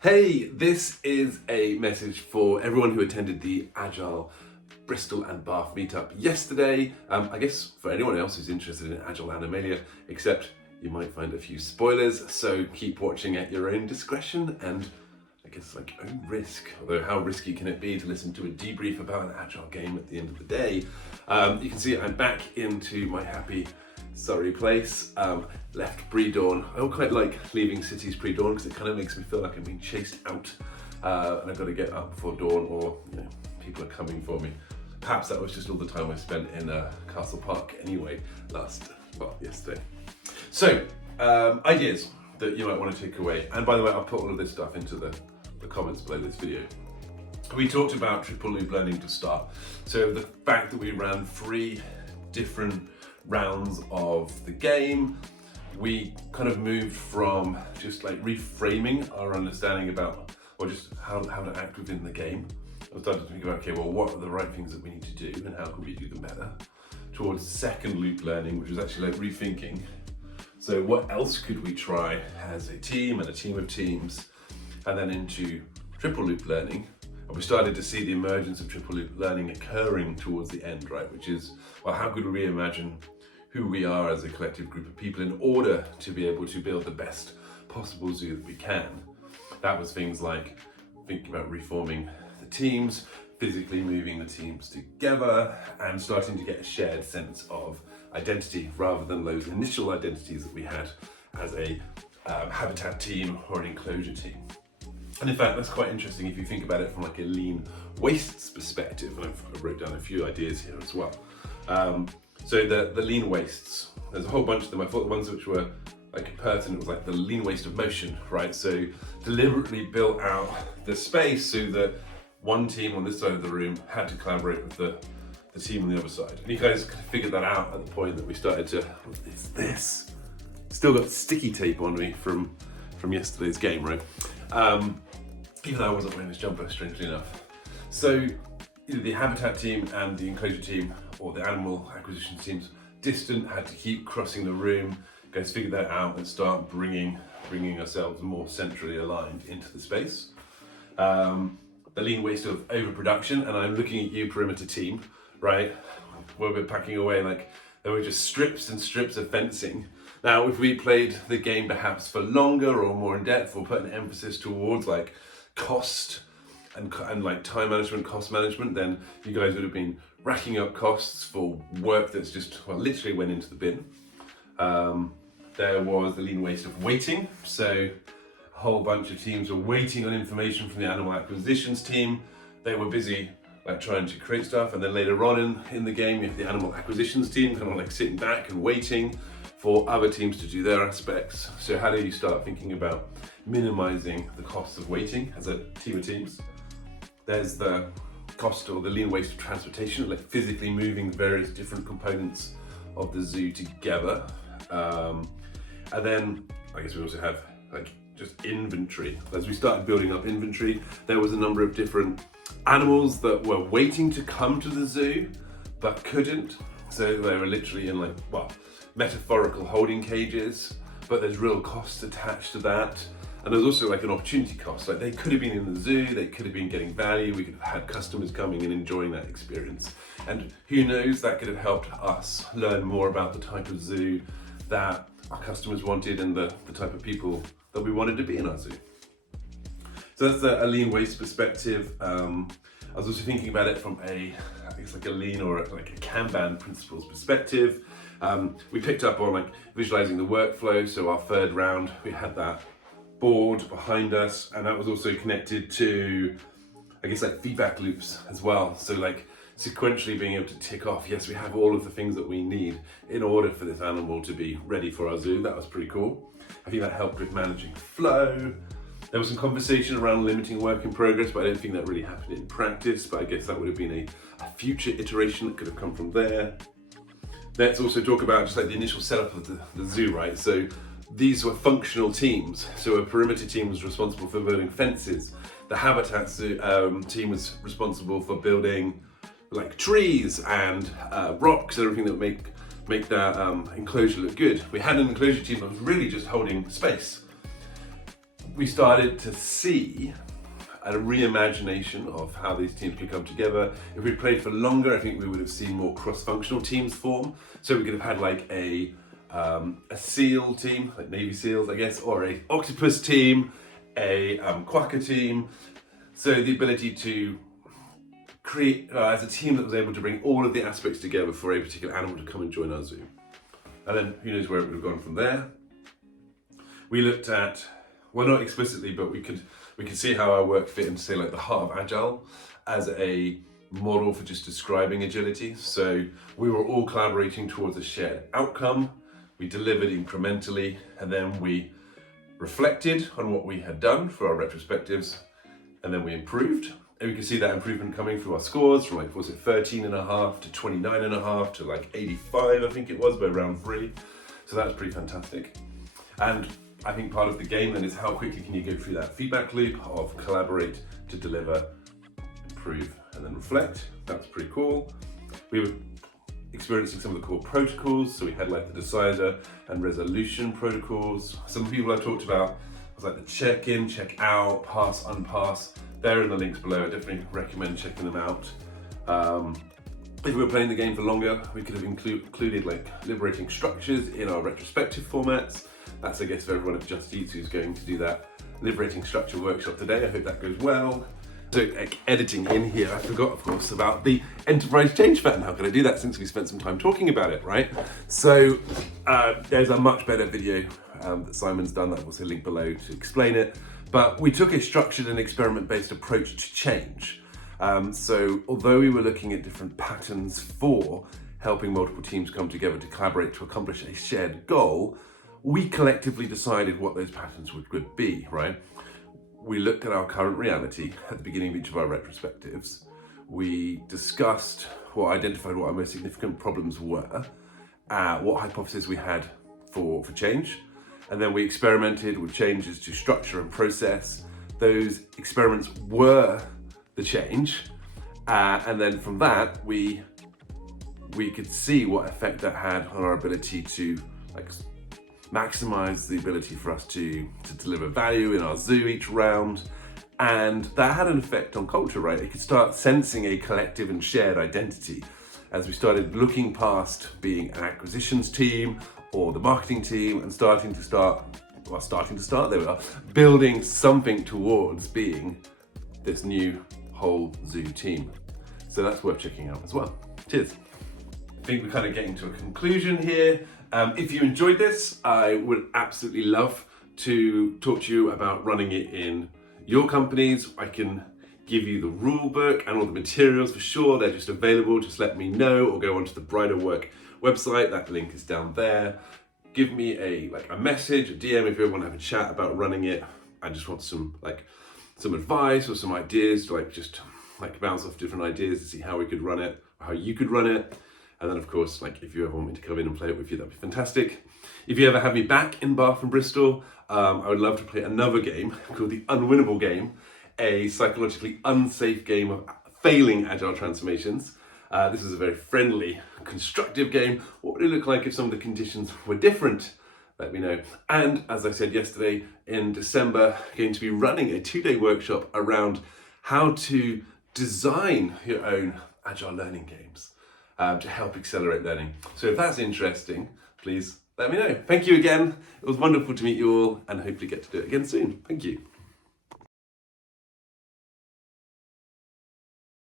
Hey, this is a message for everyone who attended the Agile Bristol and Bath meetup yesterday. I guess for anyone else who's interested in Agile Animalia, except you might find a few spoilers, so keep watching at your own discretion and I guess like own risk. Although how risky can it be to listen to a debrief about an Agile game at the end of the day? You can see I'm back into my happy Surrey place, left pre-dawn. I don't quite like leaving cities pre-dawn because it kind of makes me feel like I'm being chased out and I've got to get up before dawn or people are coming for me. Perhaps that was just all the time I spent in Castle Park anyway yesterday. So, ideas that you might want to take away. And by the way, I'll put all of this stuff into the comments below this video. We talked about triple loop learning to start. So the fact that we ran 3 different rounds of the game, we kind of moved from just like reframing our understanding about, or just how to act within the game. I started to think about, okay, well, what are the right things that we need to do and how can we do them better? Towards second loop learning, which was actually like rethinking. So what else could we try as a team and a team of teams? And then into triple loop learning. And we started to see the emergence of triple loop learning occurring towards the end, right? Which is, well, how could we reimagine who we are as a collective group of people in order to be able to build the best possible zoo that we can? That was things like thinking about reforming the teams, physically moving the teams together, and starting to get a shared sense of identity rather than those initial identities that we had as a habitat team or an enclosure team. And in fact, that's quite interesting if you think about it from like a lean wastes perspective. And I wrote down a few ideas here as well. So the lean wastes, there's a whole bunch of them. I thought the ones which were like pertinent was like the lean waste of motion, right? So deliberately built out the space so that one team on this side of the room had to collaborate with the team on the other side. And you guys kind of figured that out at the point that we started to, what is this? Still got sticky tape on me from yesterday's game, right? Even though I wasn't wearing this jumper, strangely enough. So either the habitat team and the enclosure team or the animal acquisition teams distant, had to keep crossing the room. Guys figured that out and start bringing ourselves more centrally aligned into the space. The lean waste of overproduction, and I'm looking at you, perimeter team, right? Where we're packing away, like there were just strips and strips of fencing. Now, if we played the game perhaps for longer or more in depth, or put an emphasis towards like cost and like time management, cost management, then you guys would have been racking up costs for work that's just, well, literally went into the bin. There was the lean waste of waiting. So a whole bunch of teams were waiting on information from the animal acquisitions team. They were busy like trying to create stuff, and then later on in the game, you have the animal acquisitions team kind of like sitting back and waiting for other teams to do their aspects. So how do you start thinking about minimizing the costs of waiting as a team of teams? There's the cost or the lean waste of transportation, like physically moving various different components of the zoo together. And then I guess we also have like just inventory. As we started building up inventory, there was a number of different animals that were waiting to come to the zoo, but couldn't. So they were literally in like, well, metaphorical holding cages, but there's real costs attached to that. And there's also like an opportunity cost. Like they could have been in the zoo, they could have been getting value, we could have had customers coming and enjoying that experience. And who knows, that could have helped us learn more about the type of zoo that our customers wanted and the type of people that we wanted to be in our zoo. So that's a lean waste perspective. I was also thinking about it from I guess like a lean or like a Kanban principles perspective. We picked up on like visualizing the workflow. So our third round, we had that board behind us, and that was also connected to, I guess, like feedback loops as well. So like sequentially being able to tick off, yes, we have all of the things that we need in order for this animal to be ready for our zoo. That was pretty cool. I think that helped with managing flow. There was some conversation around limiting work in progress, but I don't think that really happened in practice, but I guess that would have been a future iteration that could have come from there. Let's also talk about just like the initial setup of the zoo, right? So these were functional teams. So a perimeter team was responsible for building fences. The habitat team was responsible for building like trees and rocks and everything that would make that enclosure look good. We had an enclosure team that was really just holding space. we started to see a reimagination of how these teams could come together. If we played for longer, I think we would have seen more cross-functional teams form. So we could have had like a SEAL team, like Navy SEALs, I guess, or a octopus team, a quacker team. So the ability to create as a team that was able to bring all of the aspects together for a particular animal to come and join our zoo. And then who knows where it would have gone from there. We looked at, well, not explicitly, but we could see how our work fit into, say, like the heart of Agile as a model for just describing agility. So we were all collaborating towards a shared outcome. We delivered incrementally, and then we reflected on what we had done for our retrospectives, and then we improved. And we can see that improvement coming through our scores from like, was it 13.5 to 29.5 to like 85, I think it was, by round 3. So that's pretty fantastic. And I think part of the game then is how quickly can you go through that feedback loop of collaborate to deliver, improve, and then reflect. That's pretty cool. We were experiencing some of the core protocols. So we had like the decider and resolution protocols. Some people I talked about was like the check-in, check-out, pass, unpass. They're in the links below. I definitely recommend checking them out. If we were playing the game for longer, we could have included like liberating structures in our retrospective formats. That's, I guess, for everyone at Just Eats who's going to do that liberating structure workshop today. I hope that goes well. So like, editing in here, I forgot, of course, about the enterprise change pattern. How can I do that since we spent some time talking about it, right? So there's a much better video that Simon's done that I'll also link below to explain it. But we took a structured and experiment-based approach to change. So although we were looking at different patterns for helping multiple teams come together to collaborate to accomplish a shared goal, we collectively decided what those patterns would be, right? We looked at our current reality at the beginning of each of our retrospectives. We discussed identified what our most significant problems were, what hypotheses we had for change, and then we experimented with changes to structure and process. Those experiments were the change, and then from that we could see what effect that had on our ability to like maximize the ability for us to deliver value in our zoo each round. And that had an effect on culture, right? It could start sensing a collective and shared identity as we started looking past being an acquisitions team or the marketing team and starting to start, there we are, building something towards being this new whole zoo team. So that's worth checking out as well. Cheers. I think we're kind of getting to a conclusion here. If you enjoyed this, I would absolutely love to talk to you about running it in your companies. I can give you the rule book and all the materials for sure. They're just available. Just let me know or go onto the Brighter Work website. That link is down there. Give me a message, a DM if you ever want to have a chat about running it. I just want some advice or some ideas to just bounce off different ideas to see how we could run it, or how you could run it. And then of course, if you ever want me to come in and play it with you, that'd be fantastic. If you ever have me back in Bath and Bristol, I would love to play another game called The Unwinnable Game, a psychologically unsafe game of failing agile transformations. This is a very friendly, constructive game. What would it look like if some of the conditions were different? Let me know. And as I said yesterday, in December, going to be running a 2-day workshop around how to design your own agile learning games to help accelerate learning. So if that's interesting, please let me know. Thank you again. It was wonderful to meet you all and hopefully get to do it again soon. Thank you.